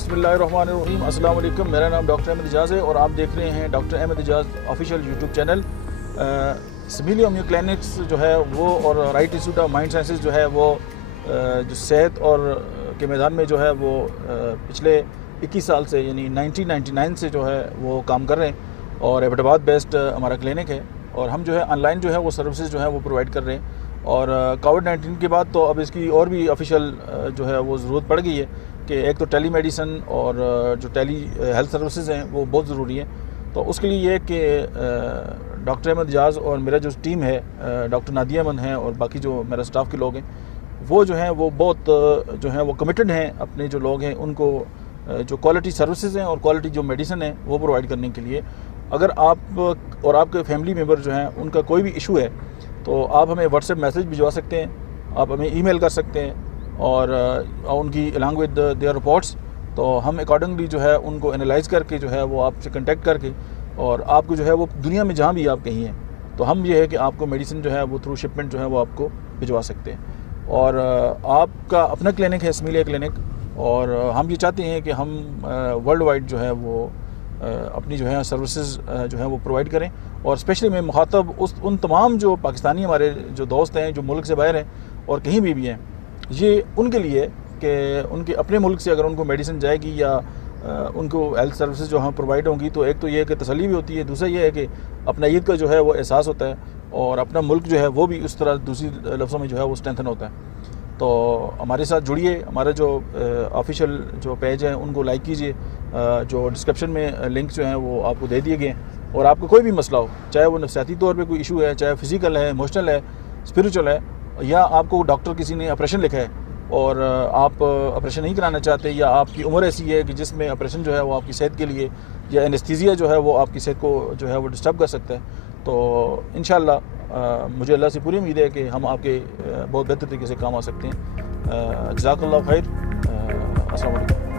बिस्मिल्लाहिर्रहमानिर्रहीम। अस्सलाम वालेकुम। मेरा नाम डॉक्टर अहमद एजाज है और आप देख रहे हैं doctor Ahmad Ejaz official YouTube channel. Smiley homeo clinics जो है वो और right institute of mind sciences जो है वो जो सेहत और के मैदान में जो है वो पिछले 21 साल से यानी 1999 से जो है वो काम कर रहे हैं और एबटाबाद बेस्ड हमारा क्लिनिक है और हम जो है ऑनलाइन जो है वो सर्विसेज जो है वो प्रोवाइड कर रहे हैं। और कोविड-19 के बाद तो अब इसकी और भी ऑफिशियल जो है वो ज़रूरत पड़ गई है कि एक तो टेली मेडिसन और जो टेली हेल्थ सर्विसेज हैं वो बहुत ज़रूरी हैं। तो उसके लिए ये कि डॉक्टर अहमद एजाज और मेरा जो टीम है डॉक्टर नादिया अमन है और बाकी जो मेरा स्टाफ के लोग हैं वो जो हैं वो बहुत जो हैं वो कमिटेड हैं अपने जो लोग हैं उनको जो क्वालिटी सर्विसेज हैं और क्वालिटी जो मेडिसिन है वो प्रोवाइड करने के लिए। अगर आप और आपके फैमिली मेम्बर जो हैं उनका कोई भी इशू है तो आप हमें व्हाट्सएप मैसेज भिजवा सकते हैं, आप हमें ईमेल कर सकते हैं और उनकी अलॉन्ग विद देयर रिपोर्ट्स तो हम अकॉर्डिंगली जो है उनको एनालाइज करके जो है वो आपसे कांटेक्ट करके और आपको जो है वो दुनिया में जहाँ भी आप कहीं हैं तो हम ये है कि आपको मेडिसिन जो है वो थ्रू शिपमेंट जो है वो आपको भिजवा सकते हैं। और आपका अपना क्लिनिक है स्मिलिया क्लिनिक और हम ये चाहते हैं कि हम वर्ल्ड वाइड जो है वो अपनी जो है सर्विसेज जो है वो प्रोवाइड करें और स्पेशली मैं मुखातब उन तमाम जो पाकिस्तानी हमारे जो दोस्त हैं जो मुल्क से बाहर हैं और कहीं भी हैं, ये उनके लिए कि उनके अपने मुल्क से अगर उनको मेडिसिन जाएगी या उनको हेल्थ सर्विसेज जो हम प्रोवाइड होंगी तो एक तो ये है कि तसल्ली भी होती है, दूसरा ये है कि अपना ईद का जो है वो एहसास होता है और अपना मुल्क जो है वो भी उस तरह दूसरी लफ्ज़ों में जो है वो स्ट्रेंथन होता है। तो हमारे साथ जुड़िए, हमारा जो ऑफिशियल जो पेज है उनको लाइक कीजिए, जो डिस्क्रिप्शन में लिंक जो हैं वो आपको दे दिए गए हैं और आपको कोई भी मसला हो चाहे वो नफ्सियाती तौर पे कोई इशू है, चाहे फिज़िकल है, इमोशनल है, स्पिरिचुअल है या आपको डॉक्टर किसी ने ऑपरेशन लिखा है और आप ऑपरेशन नहीं कराना चाहते या आपकी उम्र ऐसी है कि जिसमें ऑपरेशन जो है वो आपकी सेहत के लिए या एनेस्थीसिया जो है वो आपकी सेहत को जो है वो डिस्टर्ब कर सकता है, तो इंशाअल्लाह मुझे अल्लाह से पूरी उम्मीद है कि हम आपके बहुत बेहतर तरीके से काम आ सकते हैं। जज़ाकल्लाह खैर। अस्सलाम वालेकुम।